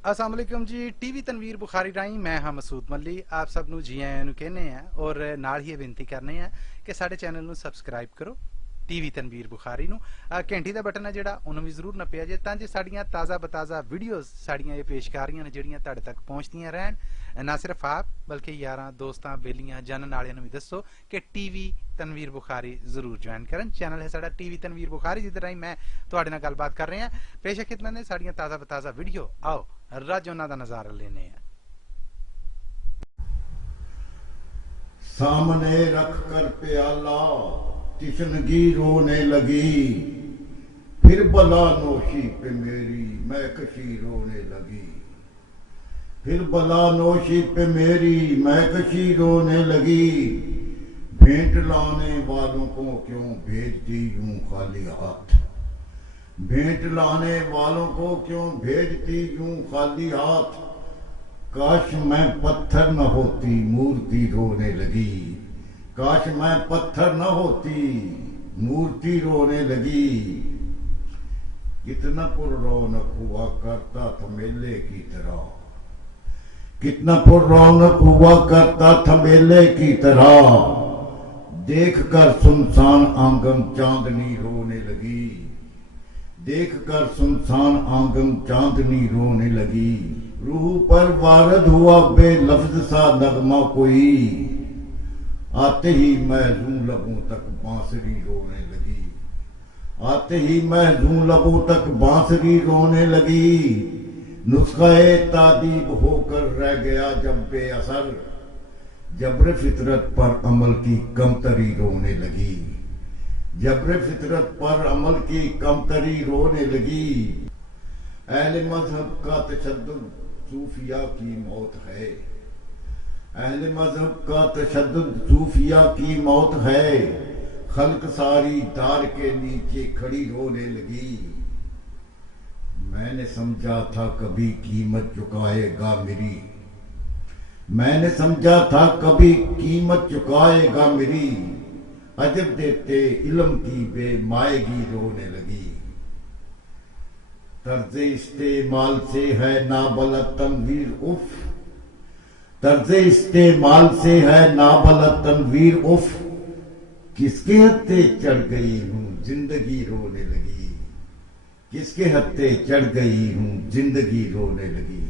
अस्सलाम वालेकुम जी। टीवी तनवीर बुखारी राही मैं हाँ मसूद मल्ली आप सब ਨੂੰ ਜੀ ਆਇਆਂ ਨੂੰ ਕਹਿੰਦੇ ਆ ਔਰ ਨਾਲ ਹੀ ਇਹ ਬੇਨਤੀ ਕਰਨੇ ਆ ਕਿ ਸਾਡੇ ਚੈਨਲ ਨੂੰ ਸਬਸਕ੍ਰਾਈਬ ਕਰੋ ਟੀਵੀ ਤਨਵੀਰ ਬੁਖਾਰੀ ਨੂੰ। ਘੰਟੀ ਦਾ ਬਟਨ ਹੈ ਜਿਹੜਾ ਉਹਨੂੰ ਵੀ ਜ਼ਰੂਰ ਨੱਪਿਆ ਜੇ ਤਾਂ ਜੇ ਸਾਡੀਆਂ ਤਾਜ਼ਾ ਬਤਾਜ਼ਾ ਵੀਡੀਓਜ਼ ਸਾਡੀਆਂ ਇਹ ਪੇਸ਼ਕਾਰੀਆਂ ਨੇ ਜਿਹੜੀਆਂ ਤੁਹਾਡੇ ਤੱਕ ਪਹੁੰਚਦੀਆਂ ਰਹਿਣ। ਨਾ ਸਿਰਫ ਆਪ ਬਲਕਿ ਯਾਰਾਂ ਦੋਸਤਾਂ ਬੇਲੀਆਂ ਜਾਣਨ ਵਾਲਿਆਂ ਨੂੰ ਵੀ ਦੱਸੋ ਕਿ ਟੀਵੀ ਤਨਵੀਰ ਬੁਖਾਰੀ ਜ਼ਰੂਰ ਜੁਆਇਨ ਕਰਨ। ਚੈਨਲ ਹੈ ਸਾਡਾ ਟੀਵੀ ਤਨਵੀਰ ਬੁਖਾਰੀ ਜਿਹਦੇ ਰਾਹੀਂ ਮੈਂ ਤੁਹਾਡੇ ਨਾਲ ਗੱਲਬਾਤ ਕਰ ਰਿਹਾ। ਪੇਸ਼ ਖਿਦਮਤ ਨੇ ਸਾਡੀਆਂ ਤਾਜ਼ਾ ਬਤਾਜ਼ਾ ਵੀਡੀਓ। ਆਓ रज उन्हां दा नज़ारा लेने हैं। सामने रख कर प्याला तिशनगी रोने लगी, फिर बला नोशी पे मेरी मैं कशी रोने लगी, फिर बला नोशी पे मेरी मैं कशी रोने लगी। भेंट लाने वालों को क्यों भेजती यूं खाली हाथ, भेंट लाने वालों को क्यों भेजती यूं खाली हाथ। काश मैं पत्थर न होती मूर्ति रोने लगी, काश मैं पत्थर न होती मूर्ति रोने लगी। कितना पुर रौनक हुआ करता था मेले की तरह, कितना पुर रौनक हुआ करता था मेले की तरह। देख कर सुनसान आंगन चांदनी रोने लगी, देख कर सुनसान आंगन चांदनी रोने लगी। रूह पर वारद हुआ बेलफ्ज सा नगमा कोई, आते ही महजूं लबों तक बांसुरी रोने लगी, आते ही महजूं लबों तक बांसुरी रोने लगी। नुस्खे तादीब होकर रह गया जब बेअसर, जब्र फितरत पर अमल की कमतरी रोने लगी, जब्र फितरत पर अमल की कमतरी रोने लगी। अहले मजहब का तशद्दुद सूफिया की मौत है, अहले मजहब का तशद्दुद सूफिया की मौत है। खल्क सारी दार के नीचे खड़ी रोने लगी। मैंने समझा था कभी कीमत चुकाएगा मेरी, मैंने समझा था कभी कीमत चुकाएगा मेरी। अजब देते इल्म की बेमायगी रोने लगी। तर्ज़े इस्तेमाल से है नाबलद तनवीर उफ, तर्ज़े इस्तेमाल से है नाबलद तनवीर उफ। किसके हत्थे चढ़ गई हूँ जिंदगी रोने लगी, किसके हत्थे चढ़ गई हूँ जिंदगी रोने लगी।